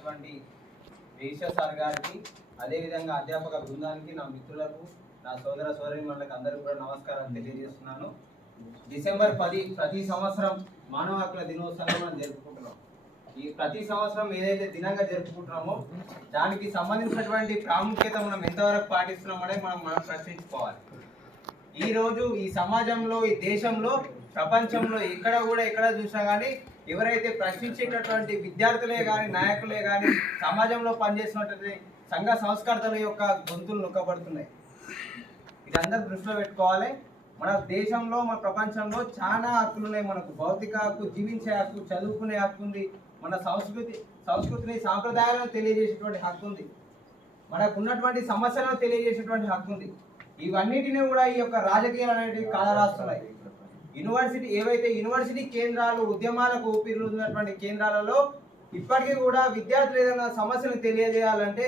చేసినటువంటి register sir గారికి, అదేవిధంగా అధ్యాపక బృందానికి, నా మిత్రులకు, నా సోదర సోదరీమణులకు అందరికీ కూడా నమస్కారం తెలియజేస్తున్నాను. డిసెంబర్ 10 ప్రతి సంవత్సరం మానవ హక్కుల దినోత్సవం మనం జరుపుకుంటున్నాం. ఈ ప్రతి సంవత్సరం ఏదైతే దినంగా జరుపుకుంటున్నామో దానికి సంబంధించినటువంటి ప్రాముఖ్యత మనం ఎంతవరకు పాటిస్తున్నామనే మనం ప్రశ్నించుకోవాలి. ఈరోజు ఈ సమాజంలో, ఈ దేశంలో, ప్రపంచంలో ఎక్కడ చూసినా కానీ ఎవరైతే ప్రశ్నించేటటువంటి విద్యార్థులే కానీ, నాయకులే కానీ, సమాజంలో పనిచేసినటువంటి సంఘ సంస్కర్తల యొక్క గొంతులు నొక్కబడుతున్నాయి. ఇదందరూ దృష్టిలో పెట్టుకోవాలి. మన దేశంలో, మన ప్రపంచంలో చాలా హక్కులు ఉన్నాయి. మనకు భౌతిక హక్కు, జీవించే హక్కు, చదువుకునే హక్కు ఉంది. మన సంస్కృతిని, సాంప్రదాయాలను తెలియజేసేటువంటి హక్కు ఉంది. మనకు ఉన్నటువంటి సమస్యలను తెలియజేసేటువంటి హక్కు ఉంది. ఇవన్నిటిని కూడా ఈ యొక్క రాజకీయాలు అనేటివి కాలరాస్తున్నాయి. యూనివర్సిటీ కేంద్రాలు, ఉద్యమాలకు ఊపిరి ఉన్నటువంటి కేంద్రాలలో ఇప్పటికీ కూడా విద్యార్థులు ఏదైనా సమస్యను తెలియజేయాలంటే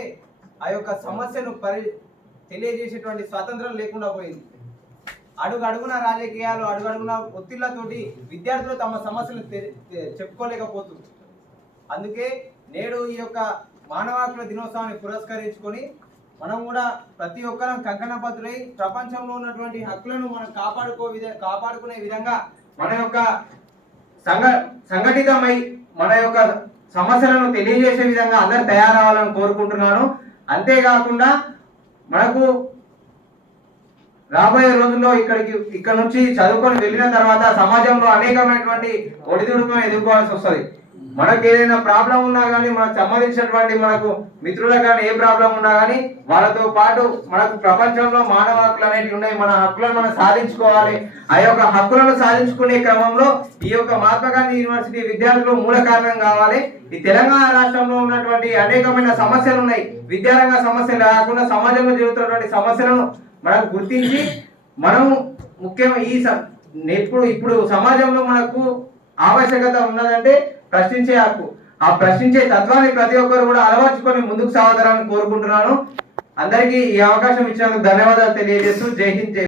ఆ యొక్క సమస్యను తెలియజేసేటువంటి స్వాతంత్రం లేకుండా పోయింది. అడుగడుగున రాజకీయాలు, అడుగడుగున ఒత్తిళ్లతోటి విద్యార్థులు తమ సమస్యలు చెప్పుకోలేకపోతున్నారు. అందుకే నేడు ఈ యొక్క మానవ హక్కుల దినోత్సవాన్ని పురస్కరించుకొని మనం కూడా ప్రతి ఒక్కరం కంకణబద్ధులై ప్రపంచంలో ఉన్నటువంటి హక్కులను మనం కాపాడుకునే విధంగా మన యొక్క సంఘటితమై మన యొక్క సమస్యలను తెలియజేసే విధంగా అందరు తయారవ్వాలని కోరుకుంటున్నాను. అంతేకాకుండా మనకు రాబోయే రోజుల్లో ఇక్కడ నుంచి చదువుకొని వెళ్ళిన తర్వాత సమాజంలో అనేకమైనటువంటి ఒడిదుడుకులను ఎదుర్కోవాల్సి వస్తుంది. మనకు ఏదైనా ప్రాబ్లం ఉన్నా కానీ, మనకు సంబంధించినటువంటి మనకు మిత్రులకు కానీ ఏ ప్రాబ్లం ఉన్నా కానీ వాళ్ళతో పాటు మనకు ప్రపంచంలో మానవ హక్కులు అనేవి ఉన్నాయి. మన హక్కులను మనం సాధించుకోవాలి. ఆ యొక్క హక్కులను సాధించుకునే క్రమంలో ఈ యొక్క మహాత్మా గాంధీ యూనివర్సిటీ విద్యార్థులు మూల కారణం కావాలి. ఈ తెలంగాణ రాష్ట్రంలో ఉన్నటువంటి అనేకమైన సమస్యలు ఉన్నాయి. విద్యారంగ సమస్యలు కాకుండా సమాజంలో జరుగుతున్నటువంటి సమస్యలను మనం గుర్తించి మనం ముఖ్యంగా ఇప్పుడు సమాజంలో మనకు ఆవశ్యకత ఉన్నదంటే ప్రశ్నించే హక్కు. ఆ ప్రశ్నించే తత్వాన్ని ప్రతి ఒక్కరు కూడా అలవర్చుకొని ముందుకు సాగుతారని కోరుకుంటున్నాను. అందరికీ ఈ అవకాశం ఇచ్చినందుకు ధన్యవాదాలు తెలియజేస్తూ జై హింద్.